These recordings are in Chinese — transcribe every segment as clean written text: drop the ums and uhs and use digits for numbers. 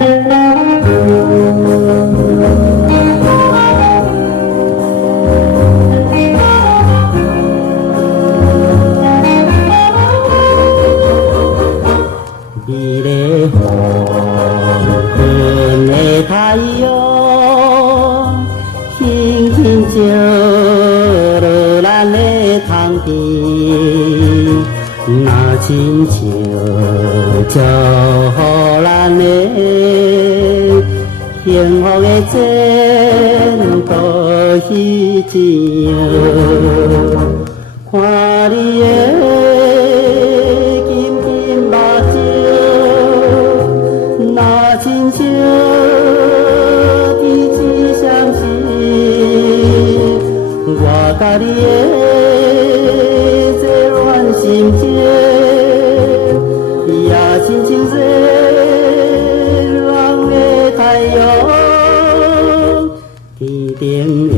你的黄昏的太阳，轻轻照落咱的窗边，那亲像祝福咱的幸福的前途彼前，看你的。亲像天之相思，我甲你的这恋心情，也亲像热浪的太阳，天顶的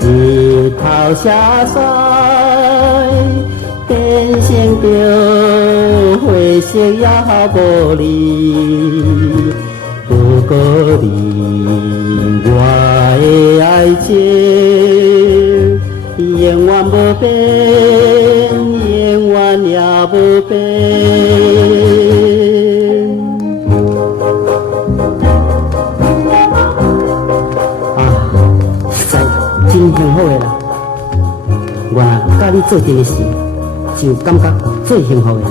日头下晒，变成着灰色也无力。不过你我的爱情，永远无变，永远也无变。实在真幸福的啦！我甲你做这个事，就感觉最幸福的。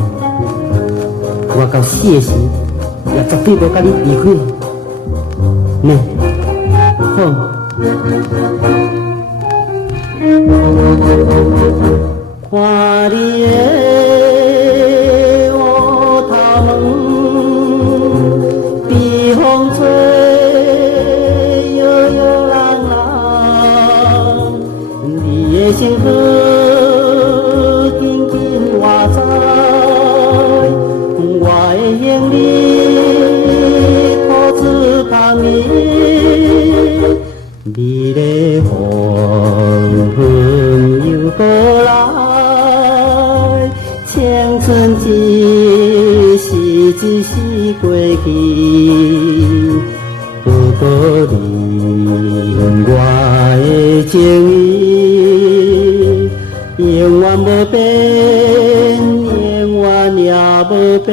我到死的时，也绝对无甲你离开。呢，好。看你的乌头毛，被风吹摇摇人人，你的幸福紧紧活在我的眼里，吐出香味。你的黄昏又过来，青春一时一时过去，不过你我的情意永远无变，永远也无变。